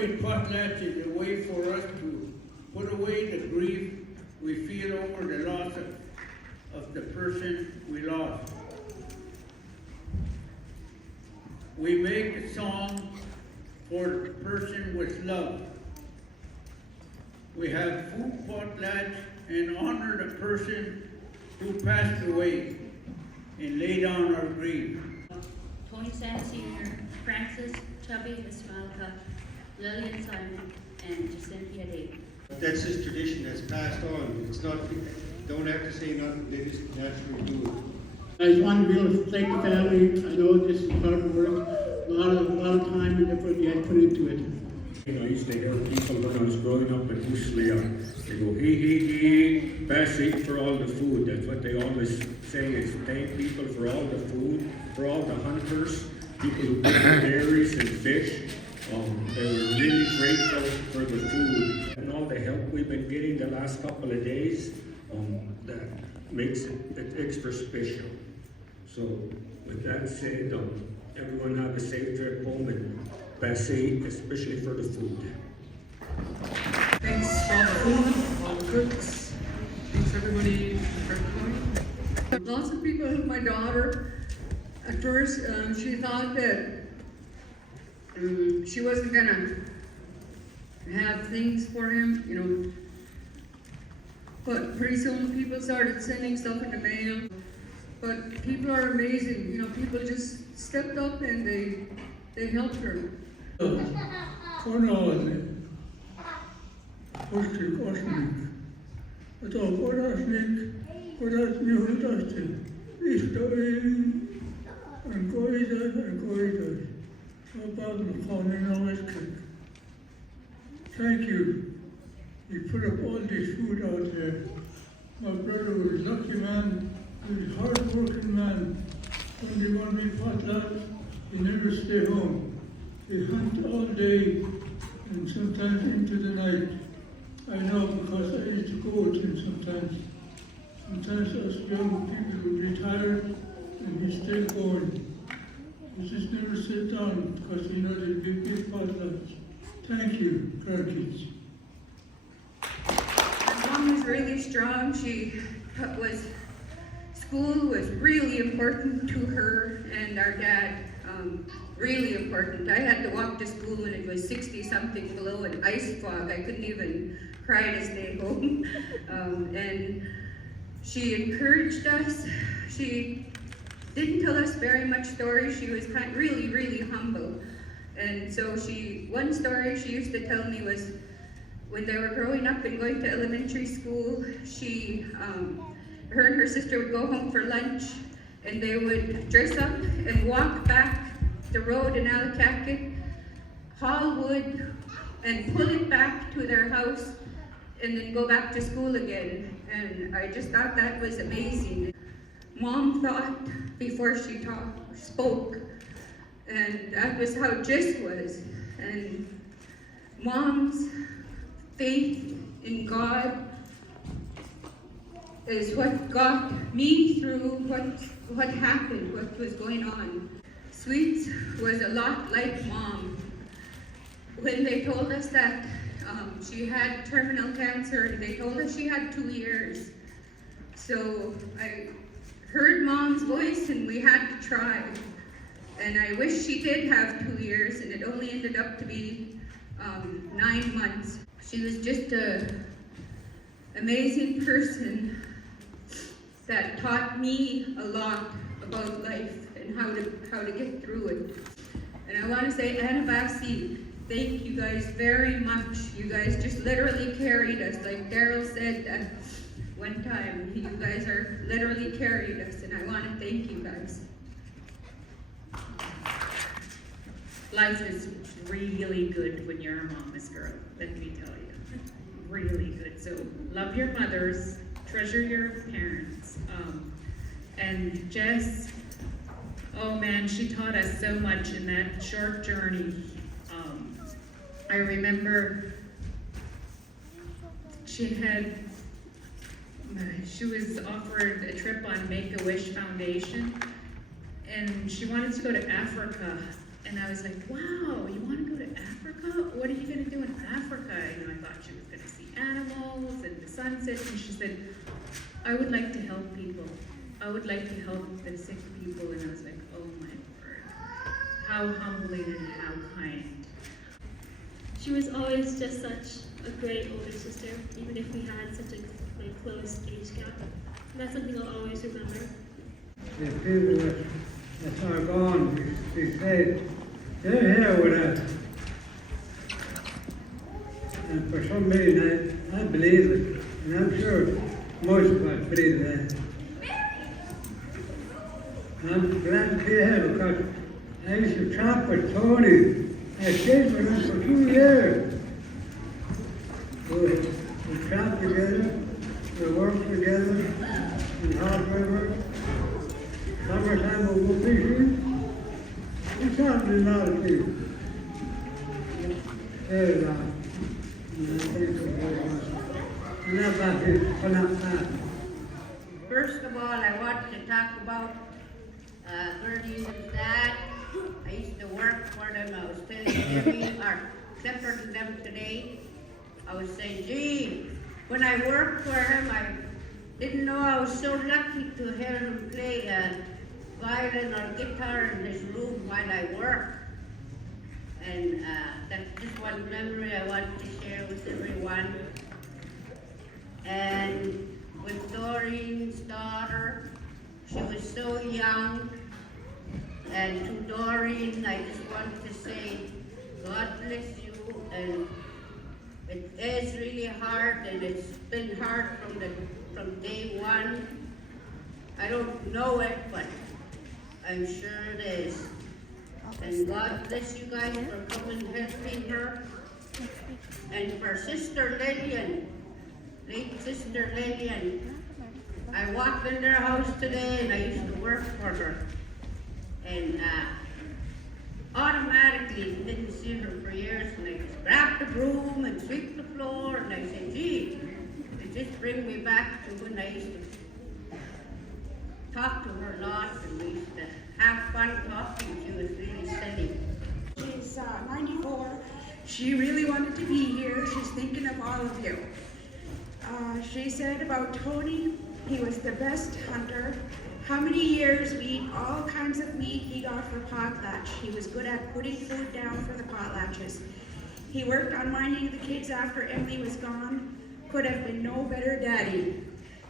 Day Potlatch is a way for us to put away the grief we feel over the loss of the person we lost. We make a song for the person with love. We have food potlatch and honor the person who passed away and lay down our grief. Tony Sand Sr., Francis, Chubby, Esmailka, Lillian Simon, and JesCynthia Day. That's just tradition that's passed on. It's not, don't have to say nothing, they just naturally do it. I just want to be able to thank the family. I know this is hard work, a lot of time and effort you had put into it. You know, I used to hear people when I was growing up in Huslia, they go, hey, pass it for all the food. That's what they always say, is thank people for all the food, for all the hunters, people who pick the berries and fish. They were really grateful for the food and all the help we've been getting the last couple of days. That makes it extra special. So with that said, everyone have a safe trip home and passe, especially for the food. Thanks for all the food, all the cooks. Thanks everybody for coming. Lots of people, my daughter, at first she thought that she wasn't gonna have things for him, you know. But pretty soon people started sending stuff in the mail. But people are amazing, you know, people just stepped up and they helped her. Thank you. You put up all this food out there. My brother was a lucky man, he was a hard-working man. When they want to be potlatch, he never stay home. They hunt all day and sometimes into the night. I know because I used to go with him sometimes. Sometimes us young people would retire and he's still going. He just never sit down because he knows there'd be big potlatch. Thank you, grandkids. My mom was really strong. School was really important to her and our dad, really important. I had to walk to school when it was 60-something below an ice fog. I couldn't even cry to stay home. And she encouraged us. She didn't tell us very much stories. She was really humble. And so one story she used to tell me was when they were growing up and going to elementary school, her and her sister would go home for lunch and they would dress up and walk back the road in Alakakit, haul wood and pull it back to their house and then go back to school again. And I just thought that was amazing. Mom thought before she spoke, and that was how Jess was. And Mom's faith in God is what got me through what happened, what was going on. Sweets was a lot like Mom. When they told us that she had terminal cancer, they told us she had 2 years. So I heard Mom's voice and we had to try. And I wish she did have 2 years, and it only ended up to be 9 months. She was just an amazing person that taught me a lot about life and how to get through it. And I want to say, Anabasi, thank you guys very much. You guys just literally carried us, like Daryl said that one time. You guys are literally carried us, and I want to thank you guys. Life is really good when you're a mama's girl, let me tell you. Really good. So love your mothers, treasure your parents. And Jess, oh man, she taught us so much in that short journey. I remember she was offered a trip on Make-A-Wish Foundation, and she wanted to go to Africa. And I was like, wow, you want to go to Africa? What are you going to do in Africa? You know, I thought she was going to see animals and the sunset. And she said, I would like to help people. I would like to help the sick people. And I was like, oh my word. How humbling and how kind. She was always just such a great older sister, even if we had such a close age gap. And that's something I'll always remember. The people that are gone, they said, they're here with us. And for some reason, I believe it. And I'm sure most of us believe that. I'm glad to be here because I used to talk with Tony. I stayed with him for 2 years. We trapped together, we worked together in Hot River. Summertime we go fishing. We talked a lot of people. Very lot. And I think it's very much. And that's about it, for that time. First of all, I want to talk about Gertie's dad. I used to work for them. I was telling Jimmy, or separating them today. I was saying, gee, when I worked for him, I didn't know I was so lucky to hear him play violin or guitar in his room while I worked. And that's just one memory I want to share with everyone. And with Doreen's daughter, she was so young. And to Doreen, I just want to say, God bless you. And it is really hard, and it's been hard from day one. I don't know it, but I'm sure it is. And God bless you guys for coming and helping her. And for Sister Lillian, late Sister Lillian, I walked in their house today and I used to work for her. And automatically didn't see her for years, and I just grabbed the broom and sweep the floor, and I said, gee, it just brings me back to when I used to talk to her lots, and we used to have fun talking. She was really silly. She's 94. She really wanted to be here. She's thinking of all of you. She said about Tony, he was the best hunter. How many years we eat all kinds of meat he got for potlatch. He was good at putting food down for the potlatches. He worked on minding the kids after Emily was gone. Could have been no better daddy.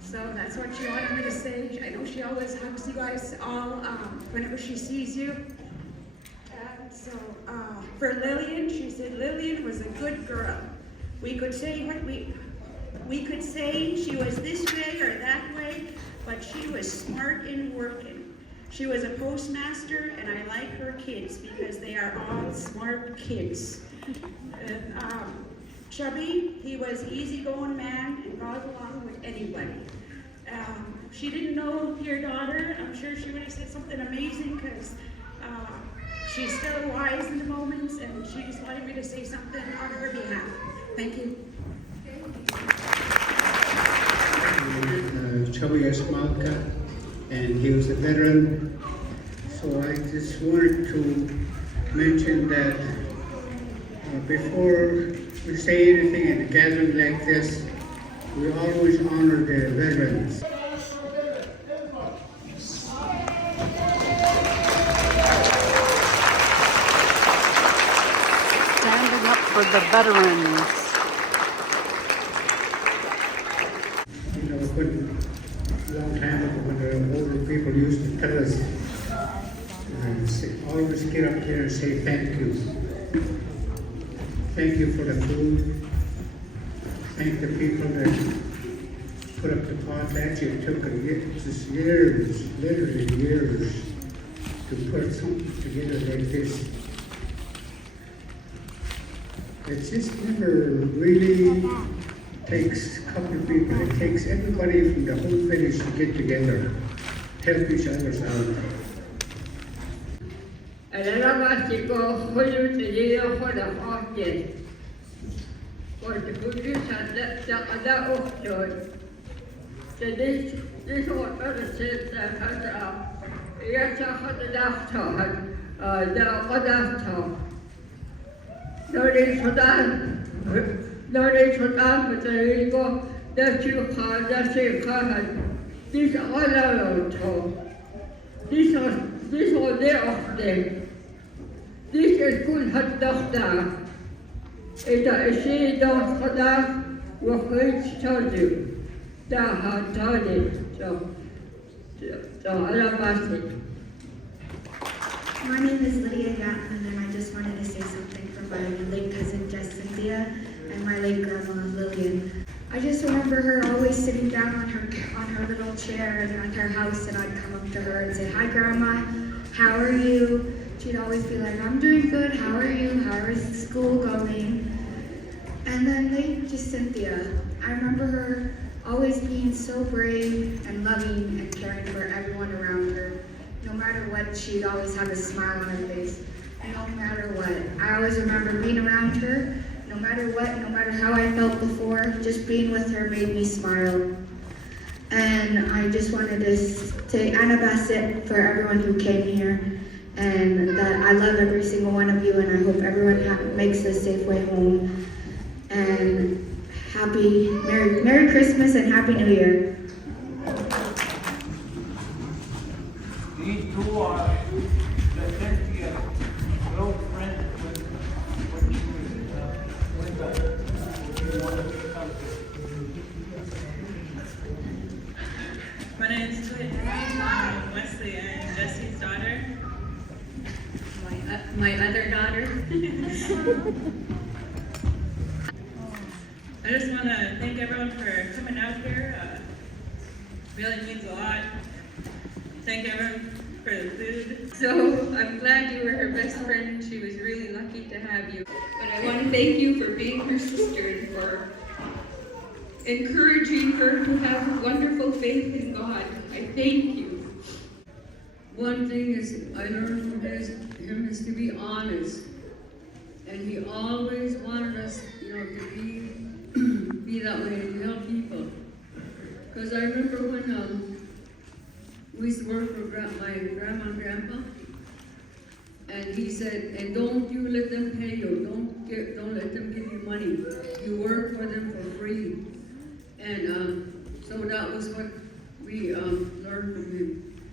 So that's what she wanted me to say. I know she always hugs you guys all whenever she sees you. And so for Lillian, she said Lillian was a good girl. We could say what we could say she was this way or that way, but she was smart in working. She was a postmaster, and I like her kids because they are all smart kids. And Chubby, he was an easygoing man and got along with anybody. She didn't know your daughter. I'm sure she would have said something amazing because she's still wise in the moments, and she just wanted me to say something on her behalf. Thank you. Chubby Esmailka, and he was a veteran. So I just wanted to mention that before we say anything in a gathering like this, we always honor the veterans. Standing up for the veterans. A long time ago, when the older people used to tell us, always get up there and say thank you. Thank you for the food. Thank the people that put up the potlatch. It took just years, literally years, to put something together like this. It just never really takes a couple of people. It takes everybody from the whole village to get together, help each other out. This is good had doctor. It is she don't father will reach to you. That had done it. So Alabasi. My name is Lillian, and I just wanted to say something for my late cousin JesCynthia and my late grandma Lillian. I just remember her always sitting down on her little chair at her house, and I'd come up to her and say, "Hi, Grandma, how are you?" She'd always be like, "I'm doing good. How are you? How is school going?" And then late JesCynthia, I remember her always being so brave and loving and caring for everyone around her. No matter what, she'd always have a smile on her face. No matter what. I always remember being around her. No matter what, no matter how I felt before, just being with her made me smile. And I just wanted to say Anna Bassett for everyone who came here, and that I love every single one of you, and I hope everyone makes a safe way home. And Merry Christmas and Happy New Year. These two are JesCynthia, close friends when she was with us. My name is I'm Wesley. I'm Jesse's daughter. My other daughter. I just want to thank everyone for coming out here. Really means a lot. Thank everyone for the food. So I'm glad you were her best friend. She was really lucky to have you. But I want to thank you for being her sister and for encouraging her to have wonderful faith in God. I thank you. One thing is I learned from him is to be honest. And he always wanted us, to be that way and to help people. Because I remember when we used to work for my grandma and grandpa, and he said, "And don't you let them pay you. Don't let them give you money. You work for them for free." And so that was what we learned from him.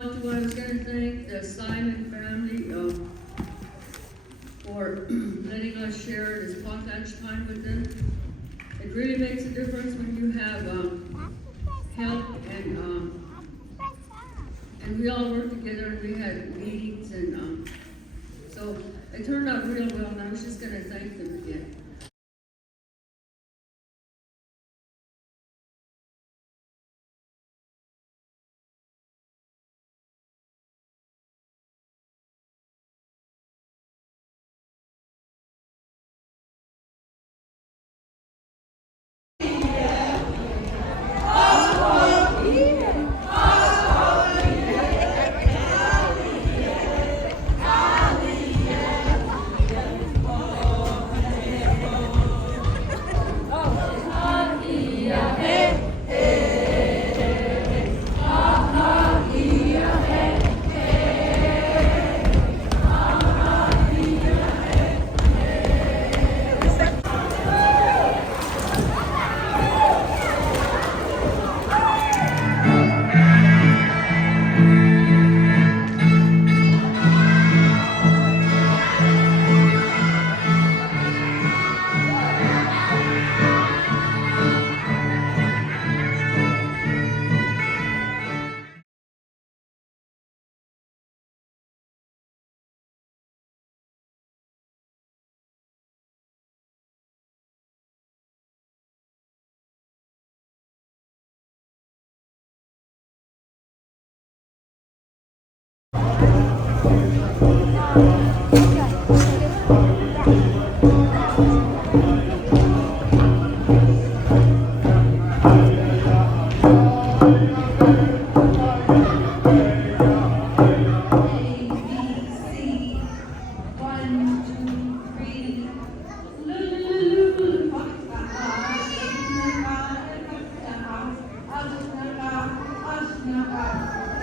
I was going to thank the Simon family for letting us share this potlatch time with them. It really makes a difference when you have help, and we all worked together and we had meetings, and so it turned out real well, and I was just going to thank them again.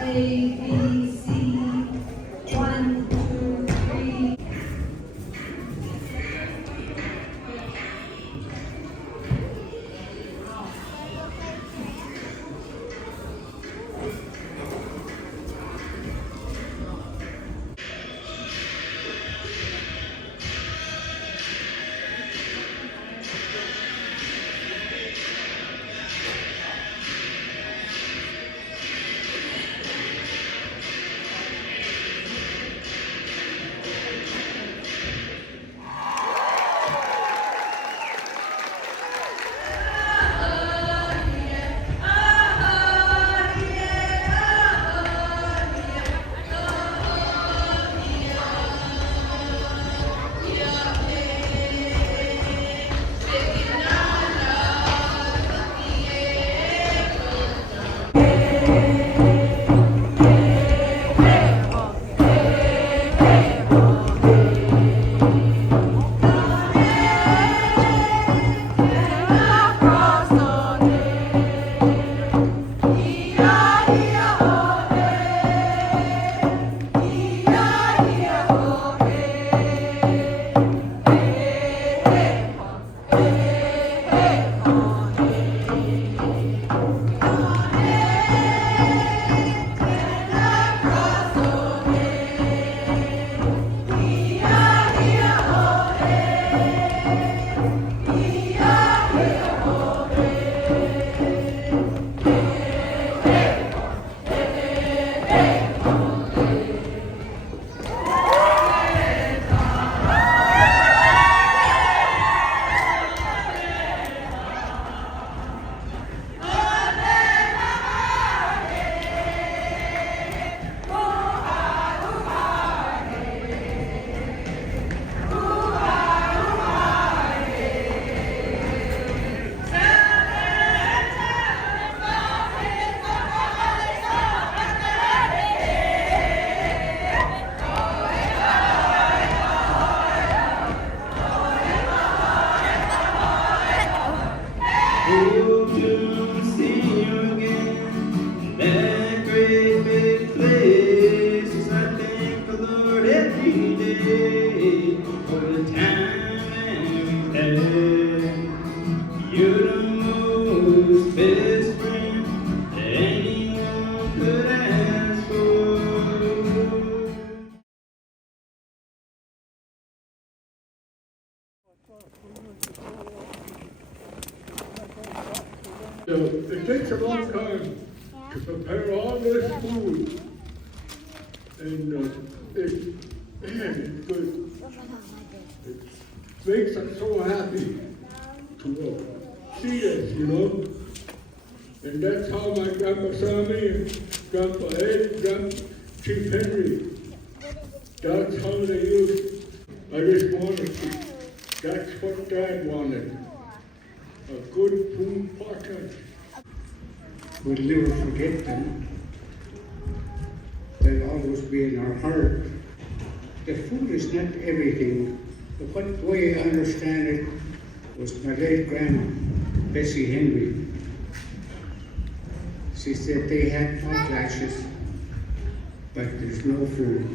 A, B, C. It takes a long time to prepare all this food, and it's good. It makes us so happy to see us, you know. And that's how my grandpa saw me, and Grandpa Ed, Grandpa Chief Henry. That's how they used. I just wanted to. That's what Dad wanted. A good food potlatch. We'll never forget them. They'll always be in our heart. The food is not everything. The way I understand it was my late grandma, Bessie Henry. She said they had potlatches, but there's no food.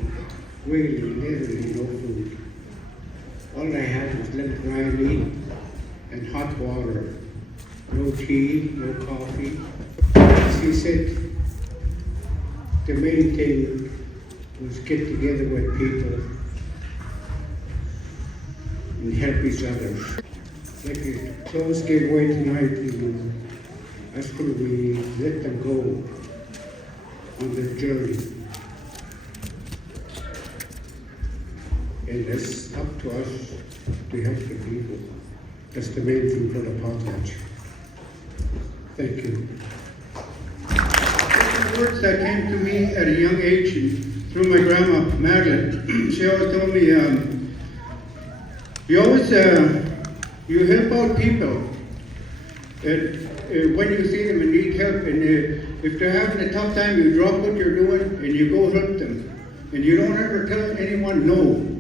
Really, literally no food. All I had was little dry meat and hot water. No tea, no coffee. She said the main thing was get together with people and help each other. Like the clothes gave away tonight, you know, that's where we let them go on their journey. And it's up to us to help the people. That's the main thing for the potlatch. Thank you. Words that came to me at a young age through my grandma, Madeline. She always told me, you help out people. When you see them and need help, and if they're having a tough time, you drop what you're doing and you go help them. And you don't ever tell anyone no.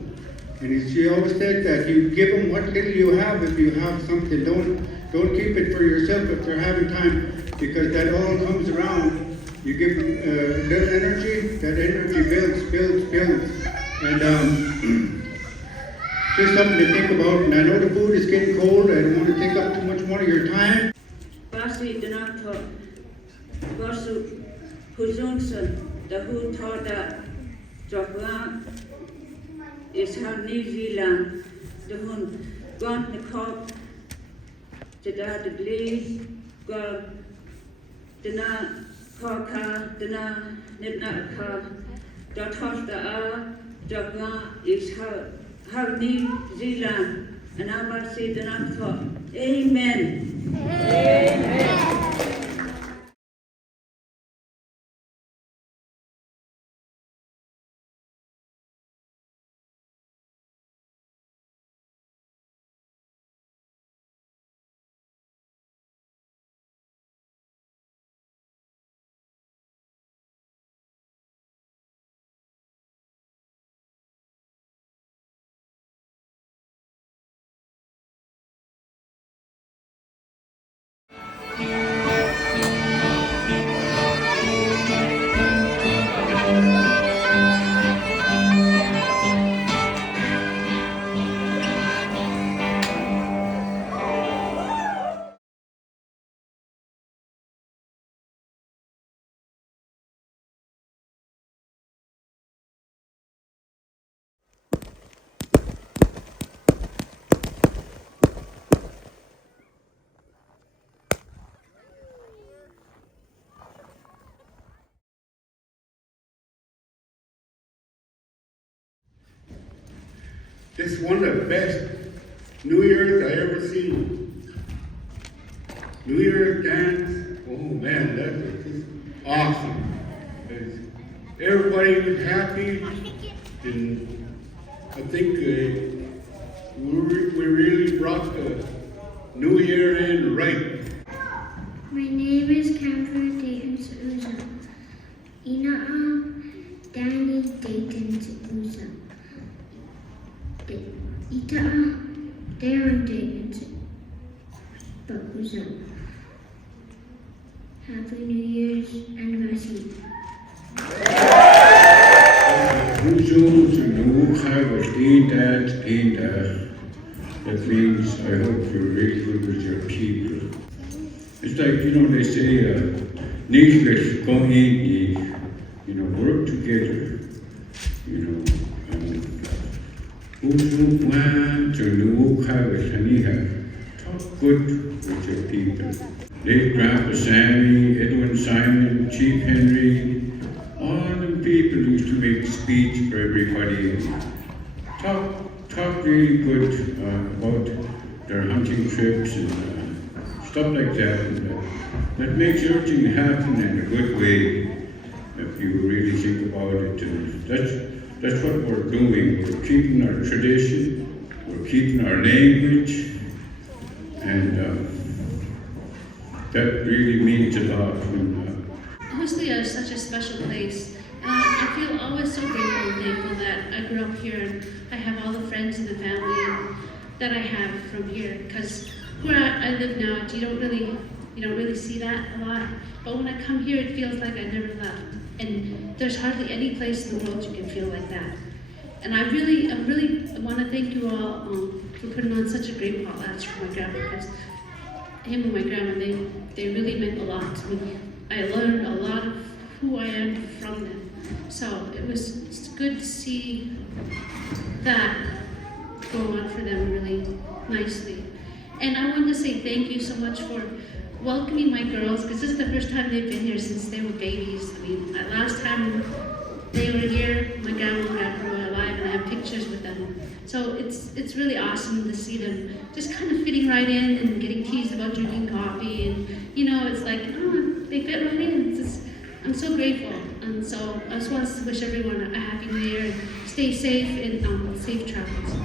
And she always said that you give them what little you have. If you have something, don't keep it for yourself if they're having time, because that all comes around. You give them little energy, that energy builds. And just something to think about. And I know the food is getting cold. I don't want to take up too much more of your time. Basi Donato, Basu Huzunson, the who taught that Jogla is how New Zealand, the Hun gone the cop, the dad the bleed, God, the na Kaka, the na Nidna Ka, the toss the Jogla is how New Zealand, and I must say the Nato. Amen. Amen. This is one of the best New Year's I ever seen. New Year's dance, oh man, that was just awesome. Everybody was happy, and I think we really brought the New Year in right. My name is Camper Dayton's Uza. Ina'a Danny Dayton's Uza. Ita'a Darren Dayton's Uza. Happy New Year's anniversary. That means I hope you're really good with your people. It's like, you know, they say, English, go in, you know, work together, you know, and talk good with your people. late Grandpa Sammy, Edwin Simon, Chief Henry, all them people used to make speech for everybody and talk really good about their hunting trips and stuff like that. And, that makes everything happen in a good way if you really think about it. And that's what we're doing. We're keeping our tradition, we're keeping our language, and that really means a lot. Huslia is such a special place. I feel always so grateful and thankful that I grew up here and I have all the friends in the family that I have from here. Because where I live now, you don't really see that a lot. But when I come here, it feels like I never left. And there's hardly any place in the world you can feel like that. And I really want to thank you all for putting on such a great potlatch for my grandma, because him and my grandma, they really meant a lot to me. I learned a lot of who I am from them. So it's good to see that go on for them really nicely. And I wanted to say thank you so much for welcoming my girls, because this is the first time they've been here since they were babies. I mean, last time they were here, my grandma and grandpa were alive, and I have pictures with them. So it's really awesome to see them just kind of fitting right in and getting teased about drinking coffee, and it's like, oh, they fit right in. I'm so grateful, and so I just want to wish everyone a happy New Year and stay safe and safe travels.